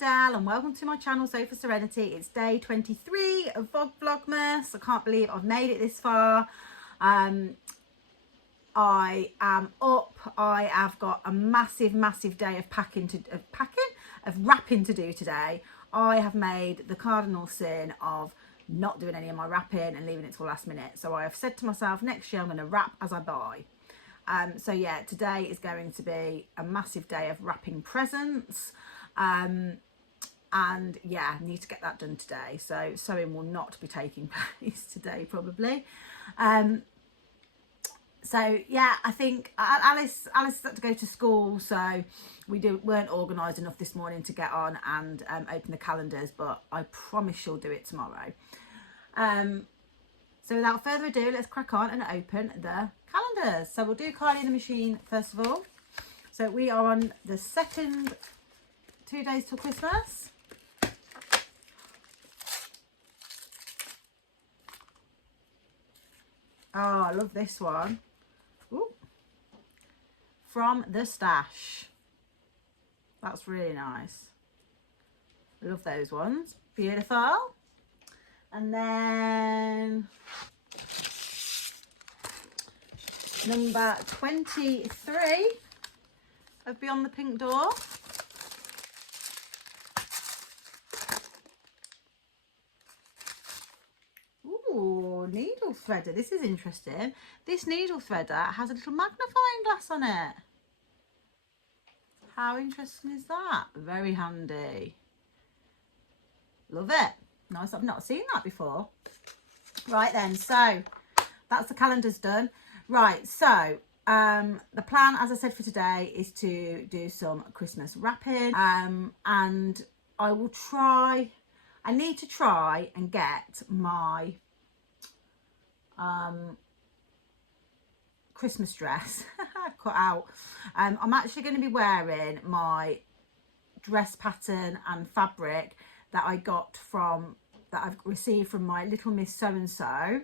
Adele and welcome to my channel Sofa Serenity. It's day 23 of Vlogmas. I can't believe I've made it this far. I am up. I have got a massive day of wrapping to do today. I have made the cardinal sin of not doing any of my wrapping and leaving it till last minute. So I have said to myself, next year I'm going to wrap as I buy. So yeah, today is going to be a massive day of wrapping presents. And yeah, need to get that done today. So sewing will not be taking place today probably. So yeah, I think Alice had to go to school, so we weren't organised enough this morning to get on and open the calendars, but I promise she'll do it tomorrow. So without further ado, let's crack on and open the calendars. So we'll do Kylie in the machine first of all. So we are on the second 2 days till Christmas. Oh, I love this one. Ooh. From the stash. That's really nice. Love those ones. Beautiful. And then number 23 of Beyond the Pink Door. Ooh, needle threader. This is interesting. This needle threader has a little magnifying glass on it. How interesting is that? Very handy. Love it. Nice. I've not seen that before. Right then, so that's the calendar's done. Right, so the plan, as I said, for today is to do some Christmas wrapping, and I will try. I need to try and get my Christmas dress cut out. I'm actually going to be wearing my dress pattern and fabric that I got from, that I've received from my Little Miss So-and-so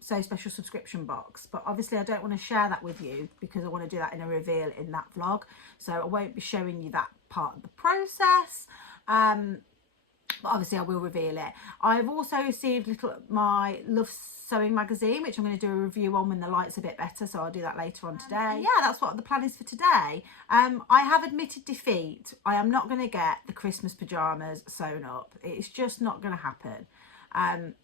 So Special subscription box. But obviously I don't want to share that with you because I want to do that in a reveal in that vlog. So I won't be showing you that part of the process. But obviously I will reveal it. I've also received my Love Sewing magazine, which I'm going to do a review on when the light's a bit better, so I'll do that later on today. Yeah, that's what the plan is for today. I have admitted defeat. I am not going to get the Christmas pyjamas sewn up. It's just not going to happen.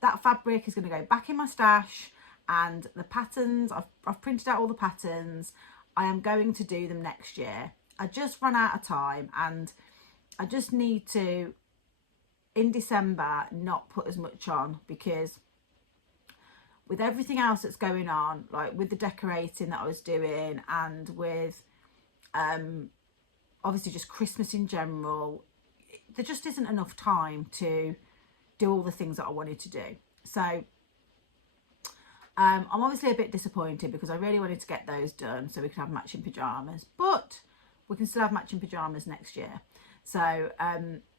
That fabric is going to go back in my stash, and the patterns, I've printed out all the patterns. I am going to do them next year. I just run out of time, and I just need to, in December, not put as much on, because with everything else that's going on, like with the decorating that I was doing, and with obviously just Christmas in general, there just isn't enough time to do all the things that I wanted to do. So I'm obviously a bit disappointed because I really wanted to get those done so we could have matching pyjamas, but we can still have matching pyjamas next year. So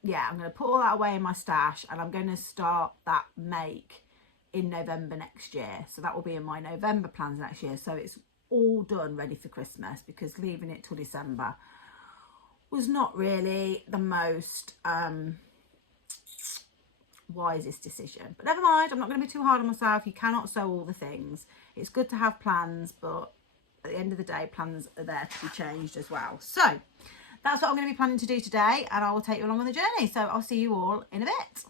yeah, I'm going to put all that away in my stash, and I'm going to start that make in November next year. So that will be in my November plans next year. So it's all done, ready for Christmas, because leaving it till December was not really the most wisest decision. But never mind, I'm not going to be too hard on myself. You cannot sew all the things. It's good to have plans, but at the end of the day, plans are there to be changed as well. So that's what I'm going to be planning to do today, and I will take you along on the journey. So I'll see you all in a bit.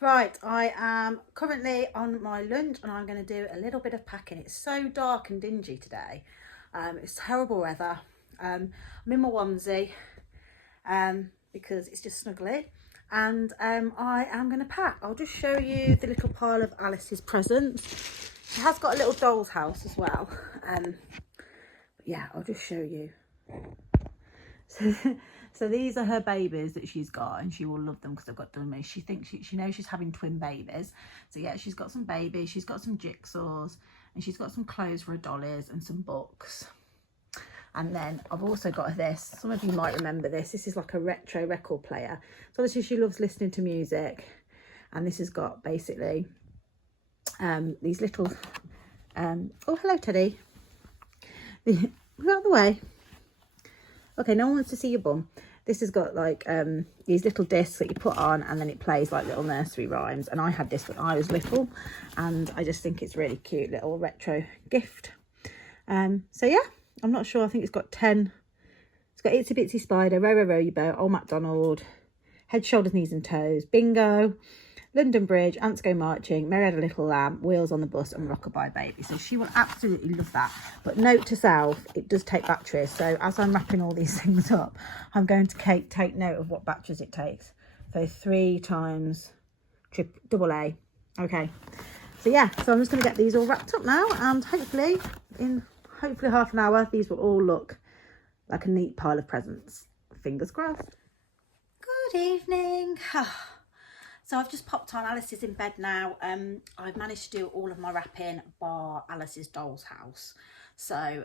Right, I am currently on my lunch, and I'm going to do a little bit of packing. It's so dark and dingy today. It's terrible weather. I'm in my onesie because it's just snuggly, and I am going to pack. I'll just show you the little pile of Alice's presents. She has got a little doll's house as well. Yeah, I'll just show you. So these are her babies that she's got, and she will love them because they've got dummies. She thinks she knows she's having twin babies. So yeah, she's got some babies, she's got some jigsaws, and she's got some clothes for her dollies and some books. And then I've also got this. Some of you might remember this. This is like a retro record player. So obviously she loves listening to music, and this has got basically these little oh, hello Teddy. Move out of the way. Okay, no one wants to see your bum. This has got like these little discs that you put on, and then it plays like little nursery rhymes. And I had this when I was little, and I just think it's really cute, little retro gift. So yeah, I'm not sure. I think it's got 10. It's got Itsy Bitsy Spider, Row Row Row Your Boat, Old MacDonald, Head, Shoulders, Knees and Toes, Bingo, London Bridge, Ants Go Marching, Mary Had a Little Lamb, Wheels on the Bus and Rockabye Baby. So she will absolutely love that. But note to self, it does take batteries. So as I'm wrapping all these things up, I'm going to take note of what batteries it takes. So 3 times double A. Okay. So yeah, so I'm just going to get these all wrapped up now, and hopefully in half an hour, these will all look like a neat pile of presents. Fingers crossed. Good evening. So I've just popped on. Alice is in bed now. I've managed to do all of my wrapping bar Alice's doll's house. So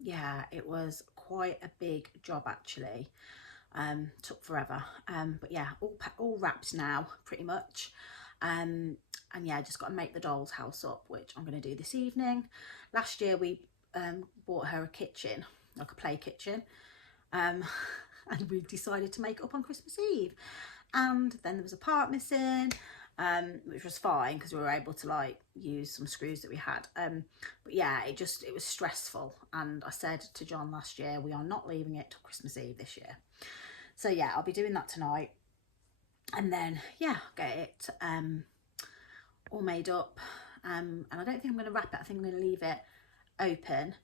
yeah, it was quite a big job actually. Took forever. But yeah, all wrapped now pretty much. And yeah, just got to make the doll's house up, which I'm going to do this evening. Last year we bought her a kitchen, like a play kitchen. And we decided to make it up on Christmas Eve. And then there was a part missing, which was fine because we were able to like use some screws that we had. But yeah, it was stressful. And I said to John last year, we are not leaving it till Christmas Eve this year. So yeah, I'll be doing that tonight. And then yeah, get it all made up. And I don't think I'm going to wrap it. I think I'm going to leave it open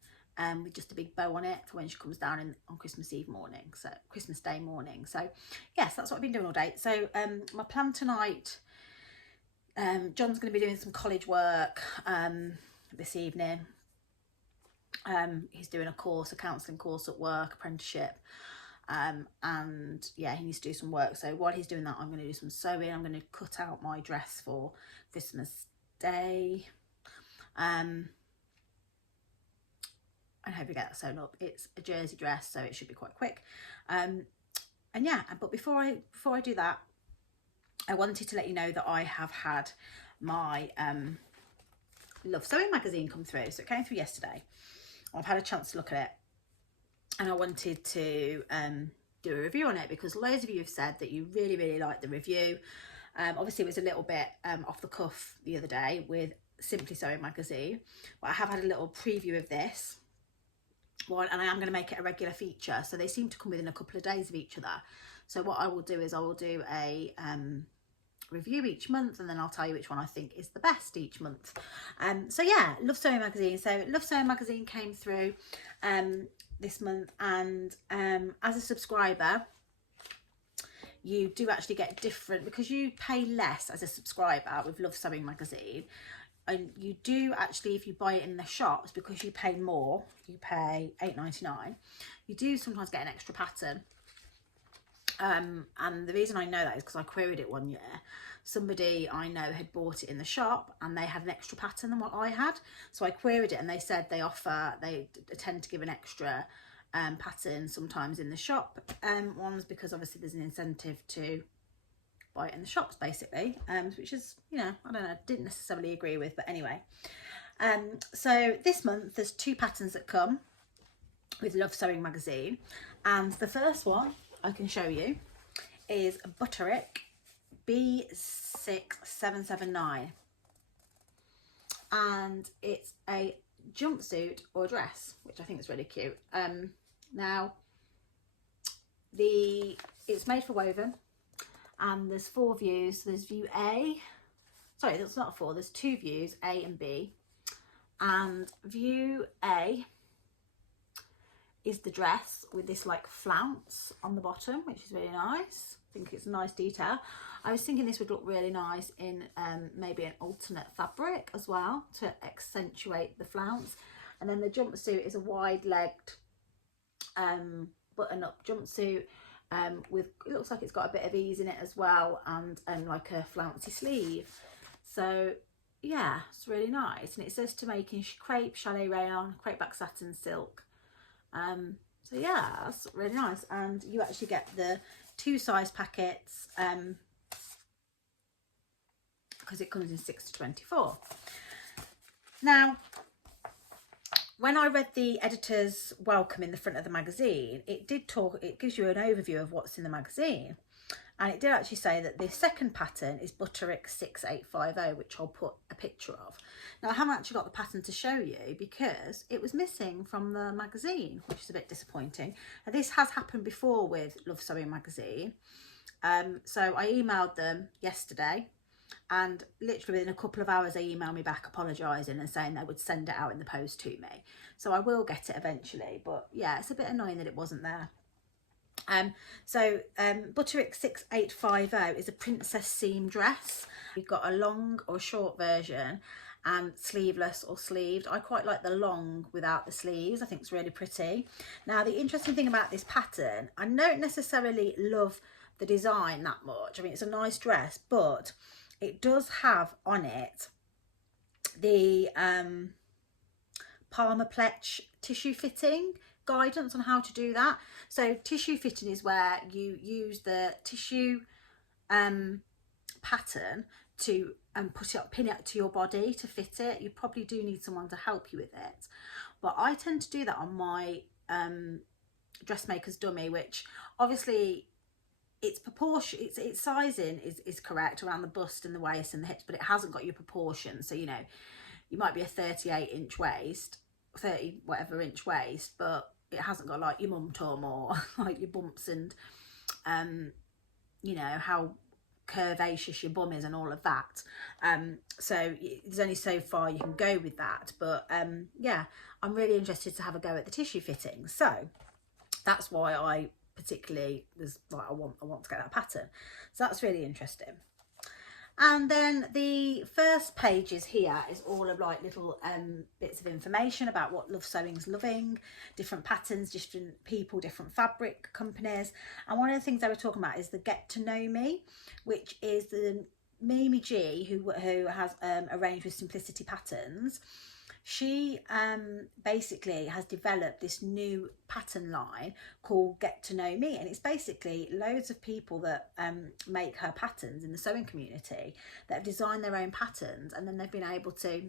with just a big bow on it for when she comes down on Christmas Eve morning, so Christmas Day morning. So yes, that's what I've been doing all day. So my plan tonight, John's going to be doing some college work this evening. He's doing a counselling course at work, apprenticeship, and yeah, he needs to do some work. So while he's doing that, I'm going to do some sewing. I'm going to cut out my dress for Christmas Day. I hope we get that sewn up. It's a jersey dress, so it should be quite quick. And yeah, but before I do that, I wanted to let you know that I have had my Love Sewing magazine come through. So it came through yesterday. I've had a chance to look at it, and I wanted to do a review on it because loads of you have said that you really, really liked the review. Obviously, it was a little bit off the cuff the other day with Simply Sewing magazine, but I have had a little preview of this one, and I am going to make it a regular feature. So they seem to come within a couple of days of each other. So what I will do is I will do a review each month, and then I'll tell you which one I think is the best each month. So yeah, Love Sewing magazine. So Love Sewing magazine came through this month, and as a subscriber, you do actually get different, because you pay less as a subscriber with Love Sewing magazine. And you do actually, if you buy it in the shops, because you pay more, you pay £8.99, you do sometimes get an extra pattern. And the reason I know that is because I queried it one year. Somebody I know had bought it in the shop and they had an extra pattern than what I had. So I queried it, and they said they tend to give an extra pattern sometimes in the shop ones, because obviously there's an incentive to buy it in the shops basically, which is, you know, I don't know, didn't necessarily agree with, but anyway. So this month there's 2 patterns that come with Love Sewing magazine, and the first one I can show you is Butterick B6779, and it's a jumpsuit or dress, which I think is really cute. Now it's made for woven, and there's 4 views. There's view A, sorry, that's not 4, there's 2 views, A and B, and view A is the dress with this like flounce on the bottom, which is really nice. I think it's a nice detail. I was thinking this would look really nice in maybe an alternate fabric as well to accentuate the flounce. And then the jumpsuit is a wide-legged button-up jumpsuit with, it looks like it's got a bit of ease in it as well, and like a flouncy sleeve. So yeah, it's really nice. And it says to make in crepe, chalet rayon, crepe back satin, silk. So yeah, that's really nice. And you actually get the 2 size packets because it comes in 6 to 24. Now, when I read the editor's welcome in the front of the magazine, it gives you an overview of what's in the magazine. And it did actually say that the second pattern is Butterick 6850, which I'll put a picture of. Now, I haven't actually got the pattern to show you because it was missing from the magazine, which is a bit disappointing. Now, this has happened before with Love Sewing magazine. So I emailed them yesterday, and literally within a couple of hours they emailed me back apologising and saying they would send it out in the post to me. So I will get it eventually, but yeah, it's a bit annoying that it wasn't there. Butterick 6850 is a princess seam dress. You've got a long or short version and sleeveless or sleeved. I quite like the long without the sleeves. I think it's really pretty. Now, the interesting thing about this pattern, I don't necessarily love the design that much. I mean, it's a nice dress, but it does have on it the Palmer Pletch tissue fitting guidance on how to do that. So tissue fitting is where you use the tissue pattern to pin it to your body to fit it. You probably do need someone to help you with it, but I tend to do that on my dressmaker's dummy, which obviously its proportion, its sizing is correct around the bust and the waist and the hips, but it hasn't got your proportions. So, you know, you might be a 38-inch waist, 30 whatever inch waist, but it hasn't got like your mum tum or like your bumps and you know, how curvaceous your bum is and all of that. So there's only so far you can go with that, but yeah, I'm really interested to have a go at the tissue fitting. So that's why I particularly was like, I want to get that pattern. So that's really interesting. And then the first pages here is all of like little bits of information about what Love Sewing's loving, different patterns, different people, different fabric companies. And one of the things they were talking about is the Get to Know Me, which is the Mimi G, who has arranged with Simplicity Patterns. She basically has developed this new pattern line called Get to Know Me, and it's basically loads of people that make her patterns in the sewing community that have designed their own patterns, and then they've been able to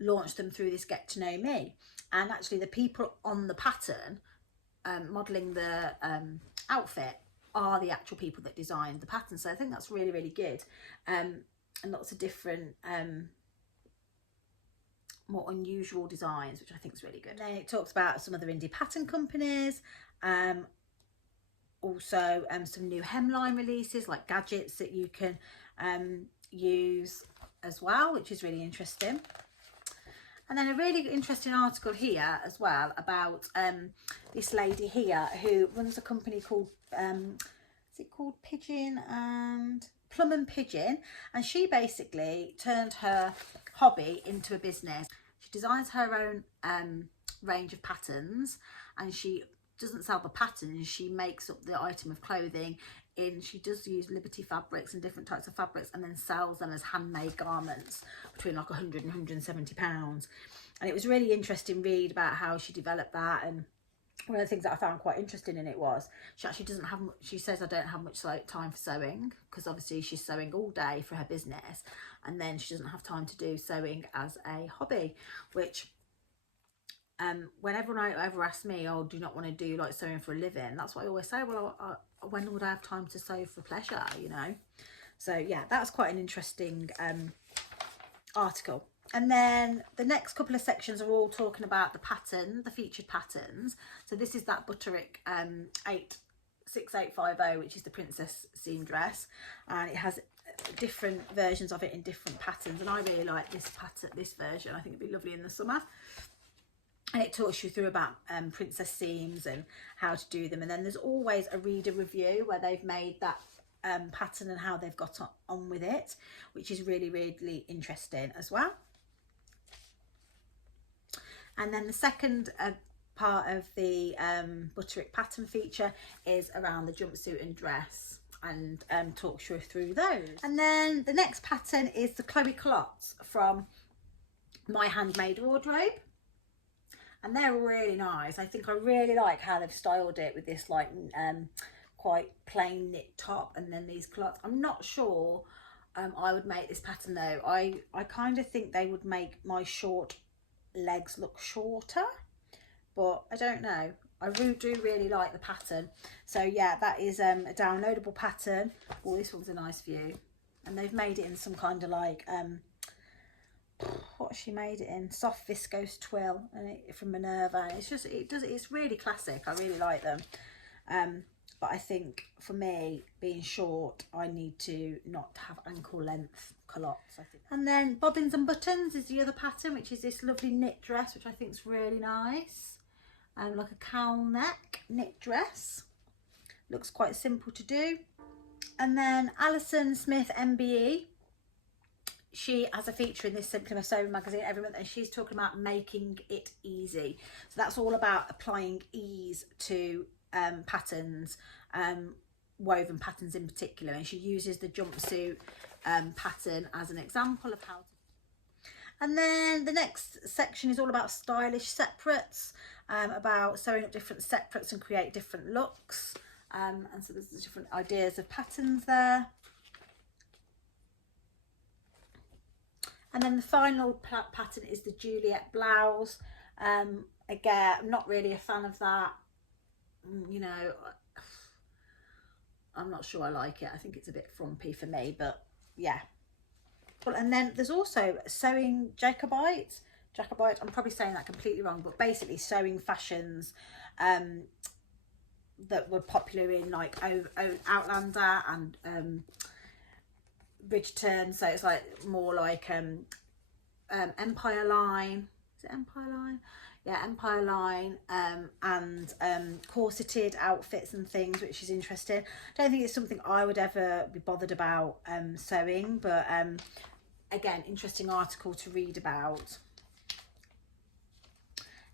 launch them through this Get to Know Me. And actually the people on the pattern modelling the outfit are the actual people that designed the pattern. So I think that's really, really good, and lots of different more unusual designs, which I think is really good. Then it talks about some other indie pattern companies, also some new hemline releases like gadgets that you can use as well, which is really interesting. And then a really interesting article here as well about this lady here who runs a company called is it called Plum and Pigeon, and she basically turned her hobby into a business. She designs her own range of patterns, and she doesn't sell the patterns, she makes up the item of clothing she does use Liberty fabrics and different types of fabrics, and then sells them as handmade garments between like 100 and 170 pounds. And it was really interesting read about how she developed that. And one of the things that I found quite interesting in it was she actually doesn't have much, she says, I don't have much time for sewing, because obviously she's sewing all day for her business, and then she doesn't have time to do sewing as a hobby, which when everyone ever asks me, oh, do you not want to do like sewing for a living, that's what I always say, well, when would I have time to sew for pleasure, you know? So yeah, that's quite an interesting article. And then the next couple of sections are all talking about the pattern, the featured patterns. So this is that Butterick 6850, which is the princess seam dress, and it has different versions of it in different patterns, and I really like this pattern, this version. I think it'd be lovely in the summer. And it talks you through about princess seams and how to do them. And then there's always a reader review where they've made that pattern and how they've got on with it, which is really, really interesting as well. And then the second part of the Butterick pattern feature is around the jumpsuit and dress, and talks you through those. And then the next pattern is the Chloe culottes from My Handmade Wardrobe. And they're really nice. I think I really like how they've styled it with this like quite plain knit top and then these culottes. I'm not sure I would make this pattern though. I kind of think they would make my short legs look shorter, but I don't know. I do really like the pattern. So yeah, that is a downloadable pattern. Oh, this one's a nice view, and they've made it in some kind of like what she made it in, soft viscose twill, and from Minerva. It's just, it's really classic. I really like them. But I think for me, being short, I need to not have ankle length culottes, I think. And then Bobbins and Buttons is the other pattern, which is this lovely knit dress, which I think is really nice. Like a cowl neck knit dress. Looks quite simple to do. And then Alison Smith MBE. She has a feature in this Simply My Sewing magazine every month, and she's talking about making it easy. So that's all about applying ease to patterns, woven patterns in particular, and she uses the jumpsuit pattern as an example of how to. And then the next section is all about stylish separates, about sewing up different separates and create different looks, and so there's different ideas of patterns there. And then the final pattern is the Juliet blouse. Again, I'm not really a fan of that. You know, I'm not sure I like it. I think it's a bit frumpy for me, but yeah. Well, and then there's also sewing Jacobite. I'm probably saying that completely wrong, but basically sewing fashions that were popular in like Outlander and Bridgerton. So it's like more like Empire Line. Is it Empire Line? Yeah, Empire Line, and corseted outfits and things, which is interesting. I don't think it's something I would ever be bothered about sewing, but again, interesting article to read about.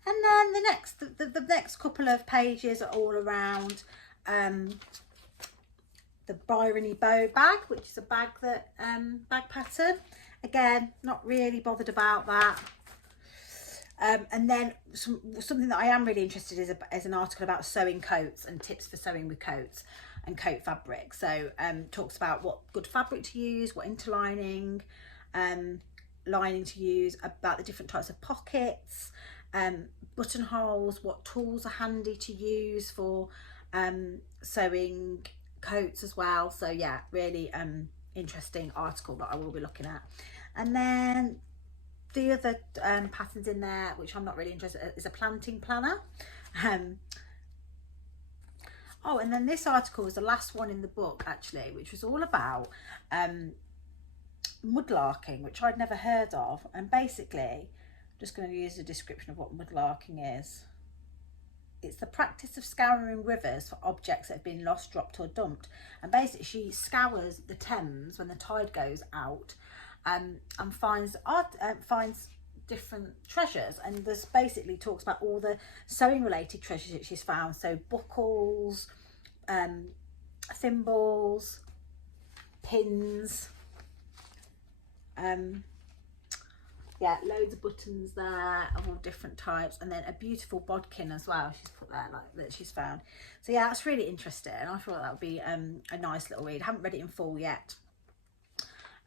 And then the next couple of pages are all around the Bryony Bow bag, which is a bag that bag pattern. Again, not really bothered about that. And then something that I am really interested in is an article about sewing coats and tips for sewing with coats and coat fabric. So talks about what good fabric to use, what interlining, lining to use, about the different types of pockets, buttonholes, what tools are handy to use for sewing coats as well. So yeah, really interesting article that I will be looking at. And then the other patterns in there, which I'm not really interested in, is a planting planner. Oh, and then this article was the last one in the book actually, which was all about mudlarking, which I'd never heard of. And basically, I'm just going to use a description of what mudlarking is. It's the practice of scouring rivers for objects that have been lost, dropped or dumped. And basically she scours the Thames when the tide goes out, and finds different treasures. And this basically talks about all the sewing related treasures that she's found. So buckles, thimbles, pins, yeah, loads of buttons there of all different types, and then a beautiful bodkin as well she's put there, like that she's found. So yeah, that's really interesting. I thought that would be a nice little read. I haven't read it in full yet.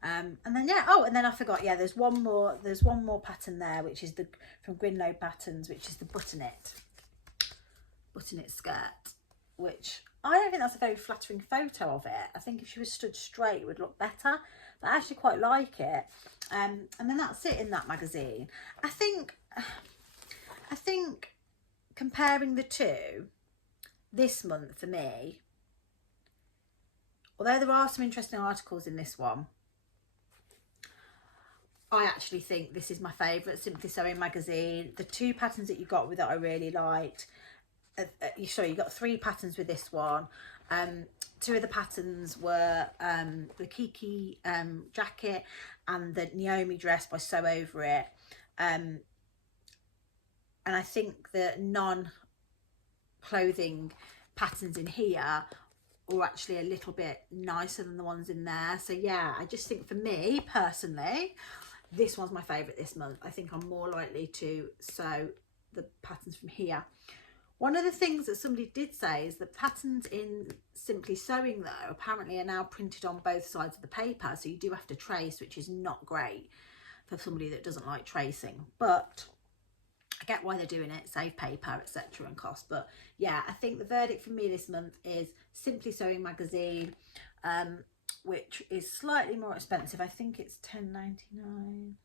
And then yeah, oh, and then I forgot, yeah, there's one more pattern there, which is from Grinlow Patterns, which is the buttonette skirt, which I don't think that's a very flattering photo of it. I think if she was stood straight it would look better, but I actually quite like it. And then that's it in that magazine. I think comparing the two this month for me, although there are some interesting articles in this one, I actually think this is my favourite Simply Sewing magazine. The two patterns that you got with it I really liked. Sorry, you got 3 patterns with this one. 2 of the patterns were the Kiki jacket and the Naomi dress by Sew Over It. And I think the non-clothing patterns in here are actually a little bit nicer than the ones in there. So yeah, I just think for me personally, this one's my favourite this month. I think I'm more likely to sew the patterns from here. One of the things that somebody did say is that patterns in Simply Sewing though apparently are now printed on both sides of the paper, so you do have to trace, which is not great for somebody that doesn't like tracing. But I get why they're doing it, save paper, etc. and cost. But yeah, I think the verdict for me this month is Simply Sewing magazine, which is slightly more expensive. I think it's £10.99.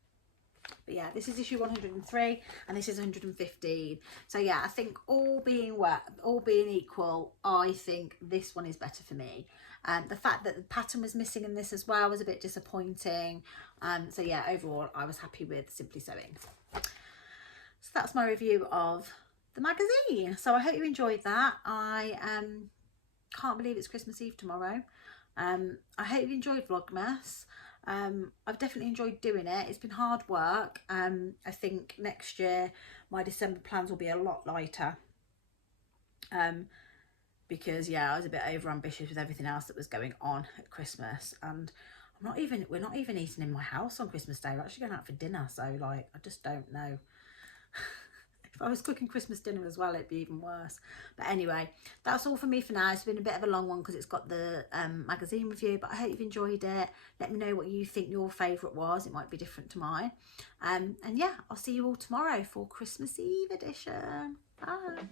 But yeah, this is issue 103 and this is 115. So yeah, I think all being equal, I think this one is better for me. The fact that the pattern was missing in this as well was a bit disappointing. So yeah, overall I was happy with Simply Sewing. So that's my review of the magazine. So I hope you enjoyed that. I can't believe it's Christmas Eve tomorrow. I hope you enjoyed Vlogmas. I've definitely enjoyed doing it. It's been hard work. I think next year my December plans will be a lot lighter, because yeah, I was a bit over ambitious with everything else that was going on at Christmas, and we're not even eating in my house on Christmas Day. We're actually going out for dinner, so like I just don't know. If I was cooking Christmas dinner as well, it'd be even worse. But anyway, that's all for me for now. It's been a bit of a long one because it's got the magazine review, but I hope you've enjoyed it. Let me know what you think your favourite was. It might be different to mine. And yeah, I'll see you all tomorrow for Christmas Eve edition. Bye.